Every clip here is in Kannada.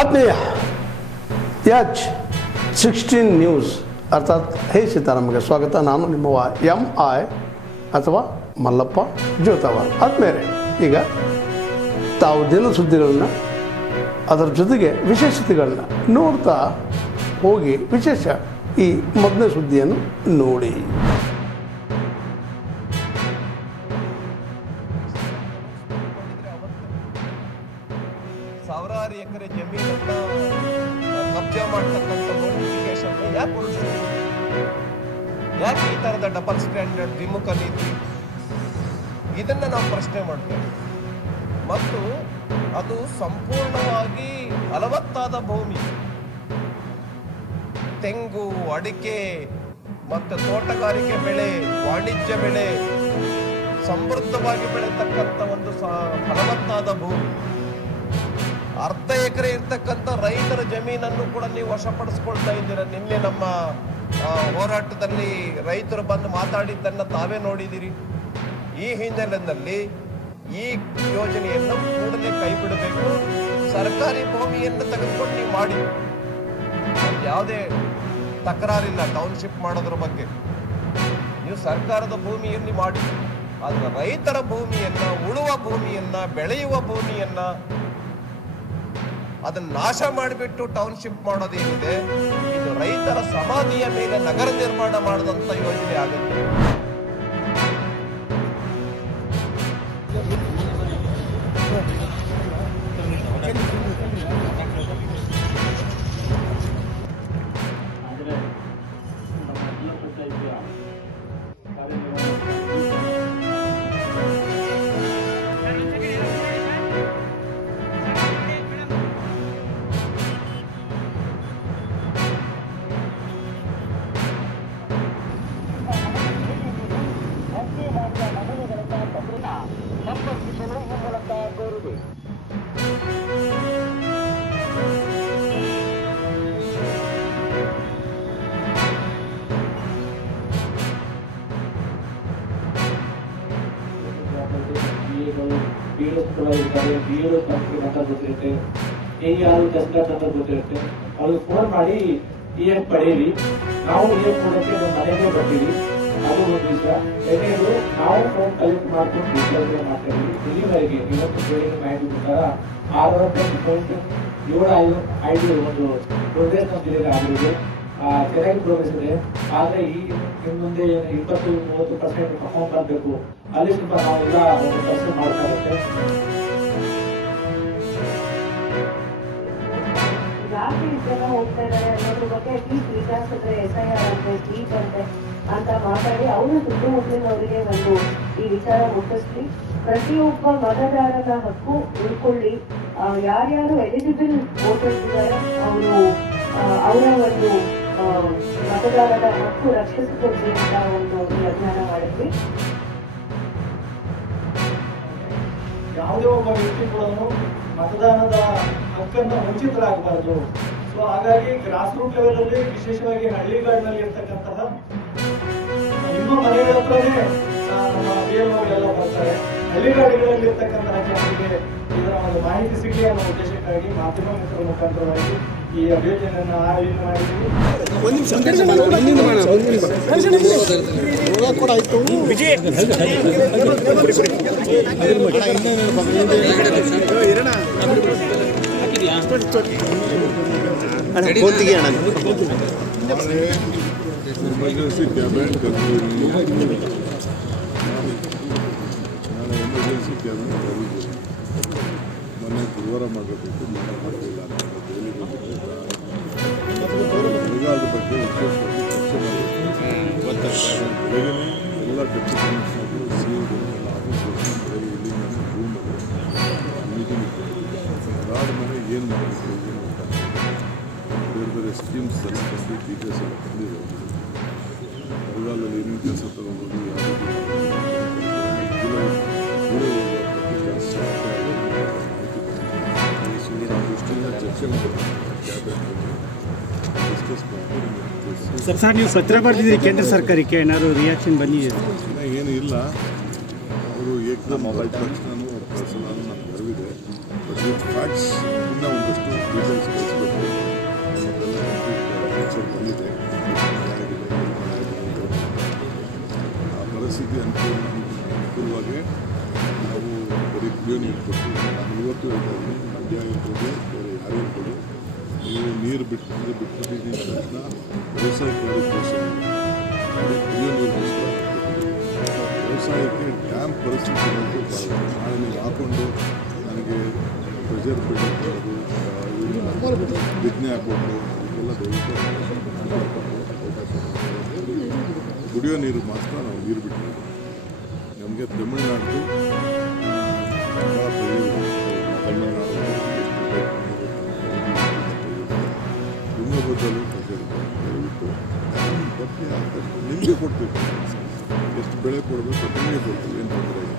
ಆತ್ಮೀಯ H16 ನ್ಯೂಸ್ ಅರ್ಥಾತ್ ಹೇ ಸೀತಾರಾಮಗೆ ಸ್ವಾಗತ. ನಾನು ನಿಮ್ಮವ MI ಅಥವಾ ಮಲ್ಲಪ್ಪ ಜೋತಾವಾರ್. ಆದ್ಮೇಲೆ ಈಗ ತಾವು ದಿನ ಸುದ್ದಿಗಳನ್ನ ಅದರ ಜೊತೆಗೆ ವಿಶೇಷತೆಗಳನ್ನ ನೋಡ್ತಾ ಹೋಗಿ ವಿಶೇಷ ಈ ಮೊದಲನೇ ಸುದ್ದಿಯನ್ನು ನೋಡಿ. ಸಾವಿರಾರು ಎಕರೆ ಜಮೀನನ್ನ ಕಬ್ಜಾ ಮಾಡ್ತಕ್ಕಂಥ ನೋಟಿಫಿಕೇಶನ್ ಯಾಕೆ ಕೊಡಿಸ್ತೀವಿ? ಯಾಕೆ ಈ ಥರದ ಡಬಲ್ ಸ್ಟ್ಯಾಂಡರ್ಡ್ ದ್ವಿಮುಖ ನೀತಿ? ಇದನ್ನು ನಾವು ಪ್ರಶ್ನೆ ಮಾಡ್ತೇವೆ. ಮತ್ತು ಅದು ಸಂಪೂರ್ಣವಾಗಿ ಫಲವತ್ತಾದ ಭೂಮಿ, ತೆಂಗು, ಅಡಿಕೆ ಮತ್ತು ತೋಟಗಾರಿಕೆ ಬೆಳೆ, ವಾಣಿಜ್ಯ ಬೆಳೆ ಸಮೃದ್ಧವಾಗಿ ಬೆಳೆತಕ್ಕಂಥ ಒಂದು ಫಲವತ್ತಾದ ಭೂಮಿ. ಅರ್ಧ ಎಕರೆ ಇರ್ತಕ್ಕಂಥ ರೈತರ ಜಮೀನನ್ನು ಕೂಡ ನೀವು ವಶಪಡಿಸ್ಕೊಳ್ತಾ ಇದ್ದೀರ. ನಿನ್ನೆ ನಮ್ಮ ಹೋರಾಟದಲ್ಲಿ ರೈತರು ಬಂದು ಮಾತಾಡಿದ್ದನ್ನು ತಾವೇ ನೋಡಿದ್ದೀರಿ. ಈ ಹಿನ್ನೆಲೆಯಲ್ಲಿ ಈ ಯೋಜನೆಯನ್ನು ಕೂಡಲೇ ಕೈ ಬಿಡಬೇಕು. ಸರ್ಕಾರಿ ಭೂಮಿಯನ್ನು ತೆಗೆದುಕೊಂಡು ನೀವು ಮಾಡಿ, ಯಾವುದೇ ತಕರಾರಿಲ್ಲ ಟೌನ್ಶಿಪ್ ಮಾಡೋದ್ರ ಬಗ್ಗೆ. ನೀವು ಸರ್ಕಾರದ ಭೂಮಿಯಲ್ಲಿ ಮಾಡಿ, ಆದರೆ ರೈತರ ಭೂಮಿಯನ್ನ, ಉಳುವ ಭೂಮಿಯನ್ನ, ಬೆಳೆಯುವ ಭೂಮಿಯನ್ನ ಅದನ್ನ ನಾಶ ಮಾಡಿಬಿಟ್ಟು ಟೌನ್ಶಿಪ್ ಮಾಡೋದೇನಿದೆ, ಇದು ರೈತರ ಸಮಾಧಿಯ ಮೇಲೆ ನಗರ ನಿರ್ಮಾಣ ಮಾಡಿದಂತ ಯೋಜನೆ ಆಗುತ್ತೆ. BLO ಕಂಪ್ನಿ ಅಂತ ಗೊತ್ತಿರುತ್ತೆ, AR ಟೆಸ್ಟ್ ಅಂತ ಗೊತ್ತಿರುತ್ತೆ. ಅವ್ರಿಗೆ ಫೋನ್ ಮಾಡಿ EF ಪಡೀರಿ, ನಾವು EF ಕೊಡೋಕ್ಕೆ ನಮ್ಮ ಮನೆಗೆ ಬರ್ತೀವಿ. ಅದು ಒಂದು ವಿಷಯ. ಎರಡನೇದು, ನಾವು ಫೋನ್ ಕಲೆಕ್ಟ್ ಮಾಡ್ಕೊಂಡು ಡಿಸ್ಕೌಂಟ್ ಮಾಡ್ತಾ ಇದೀವಿ. ಇಲ್ಲಿವರೆಗೆ ಇವತ್ತು ಟ್ರೇಡಿಂಗ್ ಮಾಹಿತಿ ಪ್ರಕಾರ 6.75 ಒಂದು ಪ್ರೋಗ್ರೆಸ್ ನಮ್ಮ ಜಿಲ್ಲೆಗೆ ಆಗಿರೋದು. ಚೆನ್ನಾಗಿ ಪ್ರೋಗ್ರೆಸ್ ಇದೆ. ಆದ್ರೆ ಈ ಮುಂದೆ 20-30% ಪರ್ಫಾರ್ಮ್ ಮಾಡಬೇಕು. ಅಲ್ಲಿ ಸ್ವಲ್ಪ ನಾವೆಲ್ಲ ಒಂದು ಕೆಲಸ ಮಾಡ್ತಾ ಯಾಕೆ ಇಷ್ಟೆಲ್ಲ ಹೋಗ್ತಾ ಇದ್ದಾರೆ ಅನ್ನೋದ್ರ ಬಗ್ಗೆ ಅಟ್ಲೀಸ್ಟ್ ವಿಚಾರಿಸಿದ್ರೆ SIR ಅಂತೆ, ಸೀಟ್ ಅಂತೆ ಅಂತ ಮಾತಾಡಿ ಅವರು ಸುತ್ತಮುತ್ತಲಿನವರಿಗೆ ಒಂದು ಈ ವಿಚಾರ ಮುಟ್ಟಿಸ್ಲಿ. ಪ್ರತಿಯೊಬ್ಬ ಮತದಾರರ ಹಕ್ಕು ಉಳ್ಕೊಳ್ಳಿ. ಯಾರ್ಯಾರು ಎಲಿಜಿಬಲ್ ವೋಟರ್ಸ್ ಇದ್ದಾರೆ ಅವರು ಅವರ ಒಂದು ಮತದಾರರ ಹಕ್ಕು ರಕ್ಷಿಸಿಕೊಡ್ಲಿ ಅಂತ ಒಂದು ಅಭಿಯಾನ ಮಾಡಿದ್ವಿ. ಯಾವುದೇ ಒಬ್ಬ ವ್ಯಕ್ತಿ ಕೂಡ ಮತದಾನದ ಹಕ್ಕನ್ನು ವಂಚಿತರಾಗಬಾರದು. ಸೊ ಹಾಗಾಗಿ ಗ್ರಾಸ್ ರೂಟ್ ಲೆವೆಲ್ ಅಲ್ಲಿ, ವಿಶೇಷವಾಗಿ ಹಳ್ಳಿಗಾಡಿನಲ್ಲಿ ಇರ್ತಕ್ಕಂತಹ ನಿಮ್ಮ ಮನೆಗಳ ಹತ್ರನೇ ನಮ್ಮ BLOಗಳೆಲ್ಲ ಬರ್ತಾರೆ. ಹಳ್ಳಿಗಾಡಿಗಳಲ್ಲಿ ಇರ್ತಕ್ಕಂತಹ ಜನರಿಗೆ ಇದರ ಒಂದು ಮಾಹಿತಿ ಸಿಗಲಿ ಅನ್ನೋ ಉದ್ದೇಶಕ್ಕಾಗಿ ಮಾಧ್ಯಮ ಮಿತ್ರರ ಮುಖಾಂತರವಾಗಿ ಈ ಅಭಿಯೋಜನೆಯನ್ನು ಆಯೋಜನೆ ಮಾಡಿದ್ದೀವಿ. ಎಮರ್ಜೆನ್ಸಿ ಕ್ಯಾಬಿನೆಟ್ ಮೊನ್ನೆ ಗುರುವಾರ ಮಾಡಬೇಕು, ಮೊನ್ನೆ ಮಾಡಲಿಲ್ಲ. ಬರಗಾಲದ ಬಗ್ಗೆ ವಿಶೇಷವಾಗಿ ಚರ್ಚೆ ಮಾಡಬೇಕು. ಎಲ್ಲ ಡೆಪ್ಟಿ ಕಮಿಷನರು, COಗಳು, ಆಫೀಸರ್ಸ್ ಇಲ್ಲಿ ನನ್ನ ರೂಮಲ್ಲಿ ಮೀಟಿಂಗ್ ಅದಾದ ಮೇಲೆ ಏನು ಮಾಡಬೇಕು, ಏನು ಅಂತ ಬೇರೆ ಬೇರೆ ಸ್ಕೀಮ್ಸ್ ಎಲ್ಲ ತಂದು ಡೀಟೇಲ್ಸ್ ಎಲ್ಲ ತಂದಿದೆ. ಬರಗಾಲದಲ್ಲಿ ಏನೇನು ಕೆಲಸ ತಗೊಬೋದು, ಯಾವ ಸರ್ ನೀವು ಪತ್ರ ಬರೆದಿದ್ದೀರಿ ಕೇಂದ್ರ ಸರ್ಕಾರಕ್ಕೆ, ಏನಾದ್ರು ರಿಯಾಕ್ಷನ್ ಬಂದಿದೆ? ಏನು ಇಲ್ಲ, ಅವರು ಏಕದಮ್ ಮೊಬೈಲ್ ತಕ್ಷಣ ಕಳಿಸಲ್ಲ, ನನಗೆ ಅರಿವಿದೆ. ಬಟ್ ವಿತ್ ಫ್ಯಾಕ್ಟ್ಸ್ ಇನ್ನೂ ಒಂದಷ್ಟು ಡೀಟೇಲ್ಸ್ ಕಳಿಸ್ಬೇಕು. ನಮ್ಮದೆಲ್ಲ ಕಂಪ್ಲೀಟ್ ಪಿಕ್ಚರ್ ಬಂದಿದೆ. ಆ ಪರಿಸ್ಥಿತಿ ಅನುಕೂಲವಾಗಿ ನಾವು ಬರೀ ಕುಡಿಯೋ ನೀರು ಕೊಡ್ತೀವಿ. ನಾನು ಇವತ್ತು ಹೇಳ್ತಾ ಇದ್ದೀನಿ, ಮಂಡ್ಯ ಇರ್ಬೋದು, ಬೇರೆ ಯಾರೇ ಇರ್ಬೋದು, ನೀವು ನೀರು ಬಿಟ್ಟಿದ್ದೀನಿ ತಕ್ಷಣ ವ್ಯವಸಾಯಕ್ಕಾಗಿ ಪ್ರೋತ್ಸಾಹ ಕುಡಿಯೋ ನೀರಿಗೋಸ್ಕರ ವ್ಯವಸಾಯಕ್ಕೆ ಡ್ಯಾಮ್ ಪರಿಸ್ಥಿತಿ ಬಂದು ನಾಳೆ ನೀವು ಹಾಕ್ಕೊಂಡು ನನಗೆ ಪ್ರೆಷರ್ ಬಿಡೋದು ಬಿತ್ತನೆ ಹಾಕ್ಕೊಂಡು ಇದೆಲ್ಲ ದಯವಿಟ್ಟು ಕುಡಿಯೋ ನೀರು ಮಾತ್ರ ನಾವು ನೀರು ಬಿಟ್ಟಿದ್ದೀವಿ. ನಮಗೆ ತಮಿಳುನಾಡು ಭಾಳ ತಮಿಳುನಾಡು ತುಂಗಭದ್ರಲ್ಲೂ ಪ್ರೆಷರ್ ದಯವಿಟ್ಟು ಬಗ್ಗೆ ಆಗ್ತದೆ. ನಿಮಗೆ ಕೊಡ್ತೀವಿ, ಎಷ್ಟು ಬೆಳೆ ಕೊಡಬೇಕು ನಿಮಗೆ ಕೊಡ್ತೀವಿ, ಏನು ತೊಂದರೆ ಇಲ್ಲ.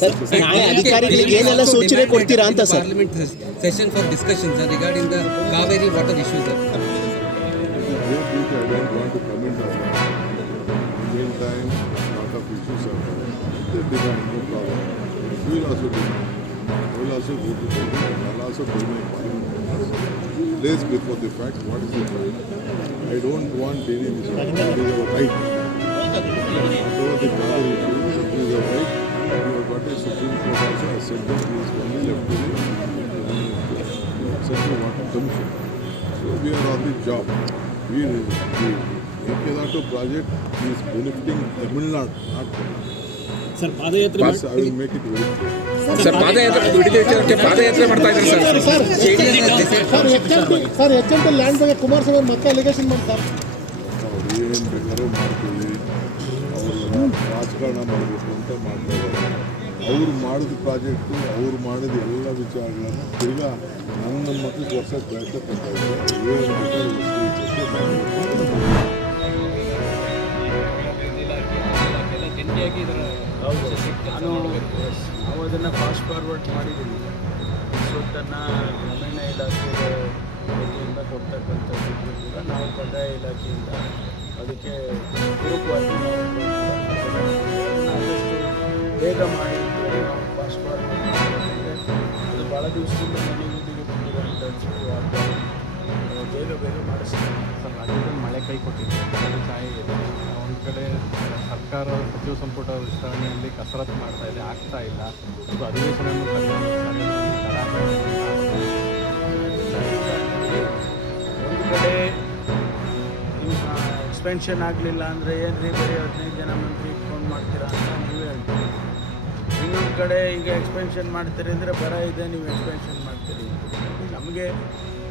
ಸರ್, ನಾಳೆ ಅಧಿಕಾರಿಗಳಿಗೆ ಏನೆಲ್ಲ ಸೂಚನೆ ಕೊಡ್ತೀರಾ ಅಂತ sir? Parliament session for discussion sir regarding the Kaveri water issue sir. Great duty, I don't want to comment on that. In the meantime, lot of issues are there. They demand, no problem. We will also demand. We will also go to Parliament. I will also tell my Parliament. Place before the fact, what is the fact? I don't want any mistake. It is our right. Whatever the Kaveri issue, it is our right. We have got a Supreme Court also accepted. He is only left to the Central Water Commission. So we are on the job. The Mekedatu project is benefiting Tamil Nadu, not Kerala. Sir, ಪಾದಯಾತ್ರೆ But I will make it very clear. Sir, ಪಾದಯಾತ್ರೆ ಮಾಡ್ತಾ ಇದ್ದಾರೆ ಸರ್ ಎಚ್ಚೆಂಟು ಲ್ಯಾಂಡ್ ಬಗ್ಗೆ ಕುಮಾರಸ್ವಾಮಿ ಮತ್ತೆ ಅಲಿಗೇಷನ್ ಮಾಡ್ತಾರೆ. ಅವ್ರು ಏನು ಬೇಕಾದ್ರೂ ಮಾಡ್ತೀವಿ, ಅವ್ರು ರಾಜಕಾರಣ ಮಾಡಬೇಕು ಅಂತ ಮಾಡ್ತಾ ಇದ್ದಾರೆ. ಅವ್ರು ಮಾಡಿದ ಪ್ರಾಜೆಕ್ಟು, ಅವ್ರು ಮಾಡಿದ ಎಲ್ಲ ವಿಚಾರಗಳನ್ನು ತಿರ್ಗಾ ನನ್ನ ಮಕ್ಕಳಿಗೆ ವರ್ಷಕ್ಕೆ ಪ್ರಯತ್ನ ಪಡ್ತಾ ಇದ್ದಾರೆ. ಏನು ಬೇಕಾದ್ರೂ ನಾವು ಅದನ್ನು ಫಾಸ್ಟ್ ಫಾರ್ವರ್ಡ್ ಮಾಡಿದ್ದೀವಿ. ಸ್ವತ್ತನ್ನು ಗ್ರಾಮೀಣ ಇಲಾಖೆ ವತಿಯಿಂದ ಕೊಡ್ತಕ್ಕಂಥದ್ದು ಕೂಡ ನಾವು ಕಂದಾಯ ಇಲಾಖೆಯಿಂದ ಅದಕ್ಕೆ ಪೂರಕವಾಗಿ ಆದಷ್ಟು ಬೇಗ ಮಾಡಿ ನಾವು ಫಾಸ್ಟ್ ಫಾರ್ವರ್ಡ್ ಮಾಡಿದ್ರೆ ಅದು ಭಾಳ ದಿವಸದಿಂದ ಮನೆಗಳಿಗೆ ಬಂದಿರೋಂಥದ್ದು ಬೇಗ ಮಾಡಿಸ್ತೀವಿ. ಸರ್, ರಾಜ್ಯದಲ್ಲಿ ಮಳೆ ಕೈ ಕೊಟ್ಟಿದೆ, ಮಳೆ ಛಾಯೆ ಇದೆ. ಒಂದು ಕಡೆ ಸರ್ಕಾರ ಸಚಿವ ಸಂಪುಟ ವಿಸ್ತರಣೆಯಲ್ಲಿ ಕಸರತ್ತು ಮಾಡ್ತಾ ಇದೆ, ಆಗ್ತಾ ಇಲ್ಲ. ಇದು ಅಧಿವೇಶನವನ್ನು ಒಂದು ಕಡೆ ಎಕ್ಸ್ಪೆನ್ಷನ್ ಆಗಲಿಲ್ಲ ಅಂದರೆ ಏನು ರೀ, ಬರೀ 15 ಜನ ಮಂತ್ರಿ ಫೋನ್ ಮಾಡ್ತೀರಾ ಅಂತ ನೀವೇ ಹೇಳ್ತೀರಿ. ಇನ್ನೊಂದು ಕಡೆ ಈಗ ಎಕ್ಸ್ಪೆನ್ಷನ್ ಮಾಡ್ತೀರಿ ಅಂದರೆ ಬರ ಇದೆ, ನೀವು ಎಕ್ಸ್ಪೆನ್ಷನ್ ಮಾಡ್ತೀರಿ. ನಮಗೆ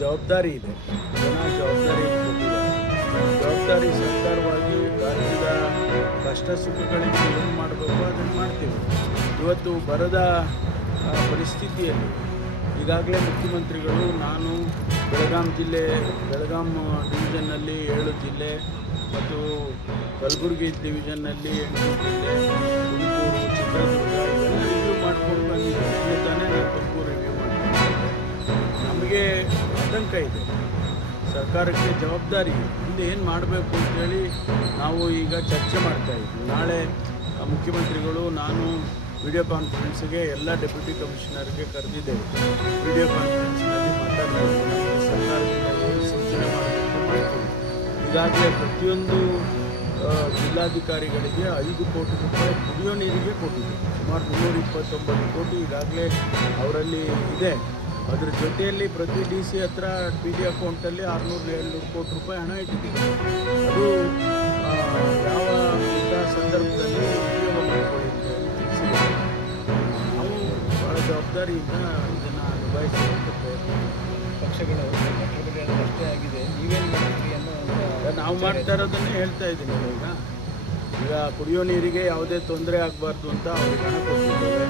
ಜವಾಬ್ದಾರಿ ಇದೆ, ಜನ ಜವಾಬ್ದಾರಿ ಕೊಟ್ಟಿದ್ದಾರೆ. ಜವಾಬ್ದಾರಿ ಸರ್ಕಾರವಾಗಿ ರಾಜ್ಯದ ಕಷ್ಟ ಸುಖಗಳಿಗೆ ಏನು ಮಾಡಬೇಕು ಅದನ್ನು ಮಾಡ್ತೀವಿ. ಇವತ್ತು ಬರದ ಪರಿಸ್ಥಿತಿಯಲ್ಲಿ ಈಗಾಗಲೇ ಮುಖ್ಯಮಂತ್ರಿಗಳು, ನಾನು ಬೆಳಗಾಂ ಡಿವಿಷನ್ನಲ್ಲಿ 7 ಜಿಲ್ಲೆ ಮತ್ತು ಕಲಬುರಗಿ ಡಿವಿಷನ್ನಲ್ಲಿ 8 ಜಿಲ್ಲೆ, ತುಮಕೂರು, ಚಿತ್ರದುರ್ಗ ಇವೆಲ್ಲ ರಿವ್ಯೂ ಮಾಡ್ಕೊಂಡು ಬಂದಿದ್ದೇನೆ. ತಾನೇ ನಾನು ತುಮಕೂರು ರಿವ್ಯೂ ಮಾಡ್ತೀನಿ. ನಮಗೆ ಆತಂಕ ಇದೆ, ಸರ್ಕಾರಕ್ಕೆ ಜವಾಬ್ದಾರಿ ಇದೆ. ಮುಂದೆ ಏನು ಮಾಡಬೇಕು ಅಂತೇಳಿ ನಾವು ಈಗ ಚರ್ಚೆ ಮಾಡ್ತಾಯಿದ್ವಿ. ನಾಳೆ ಮುಖ್ಯಮಂತ್ರಿಗಳು, ನಾನು ವಿಡಿಯೋ ಕಾನ್ಫರೆನ್ಸ್ಗೆ ಎಲ್ಲ ಡೆಪ್ಯೂಟಿ ಕಮಿಷನರ್ಗೆ ಕರೆದಿದ್ದೇವೆ. ವಿಡಿಯೋ ಕಾನ್ಫರೆನ್ಸ್ನಲ್ಲಿ ಮಾತಾಡ್ತಾಯಿದ್ದೀವಿ. ನಮಗೆ ಸರ್ಕಾರದಿಂದ ಏನು ಸೂಚನೆ ಮಾಡಬೇಕು ಮಾಡ್ತೀವಿ. ಈಗಾಗಲೇ ಪ್ರತಿಯೊಂದು ಜಿಲ್ಲಾಧಿಕಾರಿಗಳಿಗೆ 5 ಕೋಟಿ ರೂಪಾಯಿ ಕುಡಿಯೋ ನೀರಿಗೆ ಕೊಟ್ಟಿದ್ದೀವಿ. ಸುಮಾರು 329 ಕೋಟಿ ಈಗಾಗಲೇ ಅವರಲ್ಲಿ ಇದೆ. ಅದ್ರ ಜೊತೆಯಲ್ಲಿ ಪ್ರತಿ DC ಹತ್ರ PD ಅಕೌಂಟಲ್ಲಿ 600-700 ಕೋಟಿ ರೂಪಾಯಿ ಹಣ ಇಟ್ಟಿದ್ದೀವಿ. ಅದು ಯಾವ ಇಂಥ ಸಂದರ್ಭದಲ್ಲಿ ಉಪಯೋಗ ಮಾಡಿಕೊಳ್ಳಿ ಅಂತ ತಿಳಿಸಿದ್ದೀವಿ. ನಾವು ಭಾಳ ಜವಾಬ್ದಾರಿಯಿಂದ ಇದನ್ನು ನಿಭಾಯಿಸುವಂಥ ಪ್ರಯತ್ನ. ಪಕ್ಷಗಳು ಅಷ್ಟೇ ಆಗಿದೆ, ನೀವೇನು ಮಾಡ್ತೀರಿ ಅನ್ನೋ ನಾವು ಮಾಡ್ತಾ ಇರೋದನ್ನೇ ಹೇಳ್ತಾ ಇದ್ದೀನಿ. ಈಗ ಕುಡಿಯೋ ನೀರಿಗೆ ಯಾವುದೇ ತೊಂದರೆ ಆಗಬಾರ್ದು ಅಂತ ಅವ್ರಿಗೆ ಹಣ ಕೊಟ್ಟಿದ್ದೇವೆ.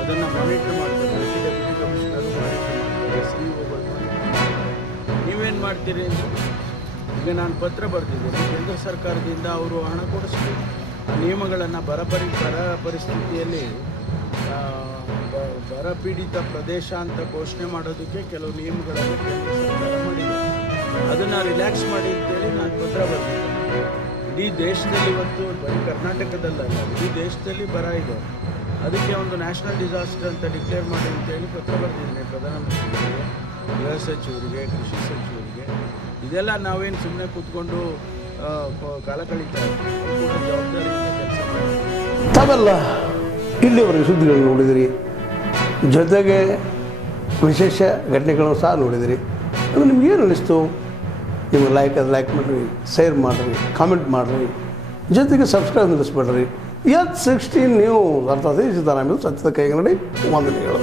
ಅದನ್ನು ಮಾನಿಟ್ರ್ ಮಾಡ್ತಾರೆ, ಡೆಪ್ಯೂಟಿ ಕಮಿಷನರು ಮಾನಿಟ್ರ್ ಮಾಡ್ತಾರೆ, CEO ನೀವೇನು ಮಾಡ್ತೀರಿ ಅಂತ. ಈಗ ನಾನು ಪತ್ರ ಬರೆದಿದ್ದೀನಿ, ಕೇಂದ್ರ ಸರ್ಕಾರದಿಂದ ಅವರು ಹಣ ಕೊಡಿಸ್ಬೇಕು. ಆ ನಿಯಮಗಳನ್ನು ಬರ ಪರಿಸ್ಥಿತಿಯಲ್ಲಿ ಬರ ಪೀಡಿತ ಪ್ರದೇಶ ಅಂತ ಘೋಷಣೆ ಮಾಡೋದಕ್ಕೆ ಕೆಲವು ನಿಯಮಗಳನ್ನು ಕೇಂದ್ರ ಸರ್ಕಾರ ಮಾಡಿದೆ. ಅದನ್ನು ರಿಲ್ಯಾಕ್ಸ್ ಮಾಡಿ ಅಂತೇಳಿ ನಾನು ಪತ್ರ ಬರೆದಿದ್ದೆ. ಇಡೀ ದೇಶದಲ್ಲಿ ಇವತ್ತು, ಬರೀ ಕರ್ನಾಟಕದಲ್ಲ, ಇಡೀ ದೇಶದಲ್ಲಿ ಬರ ಇದೆ. ಅದಕ್ಕೆ ಒಂದು ನ್ಯಾಷನಲ್ ಡಿಸಾಸ್ಟರ್ ಅಂತ ಡಿಕ್ಲೇರ್ ಮಾಡಿ ಅಂತೇಳಿ ಪತ್ರ ಬರೆದಿದ್ದೀನಿ ಪ್ರಧಾನಮಂತ್ರಿಗಳಿಗೆ, ಗೃಹ ಸಚಿವರಿಗೆ, ಕೃಷಿ ಸಚಿವರಿಗೆ. ಇದೆಲ್ಲ ನಾವೇನು ಸುಮ್ಮನೆ ಕೂತ್ಕೊಂಡು ಕಾಲ ಕಳೀತಾ ಇದ್ದೀವಿ, ಕೂಡ ಜವಾಬ್ದಾರಿಯಿಂದ ಕೆಲಸ ಮಾಡ್ತೀವಿ. ತಾವೆಲ್ಲ ಇಲ್ಲಿವರೆಗೆ ಸುದ್ದಿಗಳನ್ನು ನೋಡಿದಿರಿ, ಜೊತೆಗೆ ವಿಶೇಷ ಘಟನೆಗಳನ್ನು ಸಹ ನೋಡಿದಿರಿ. ಅದು ನಿಮ್ಗೇನು ಅನ್ನಿಸ್ತು? ನಿಮಗೆ ಲೈಕ್ ಮಾಡಿರಿ, ಶೇರ್ ಮಾಡಿರಿ, ಕಾಮೆಂಟ್ ಮಾಡಿರಿ, ಜೊತೆಗೆ ಸಬ್ಸ್ಕ್ರೈಬ್ ನಿಲ್ಲಿಸ್ಬೇಡ್ರಿ. H16 ನ್ಯೂಸ್ ಅರ್ಥಾತ್ ಸೀತಾರಾಮ್ ಸತ್ಯದ ಕೈಗನ್ನಡಿ ವಂದನೆಗಳು.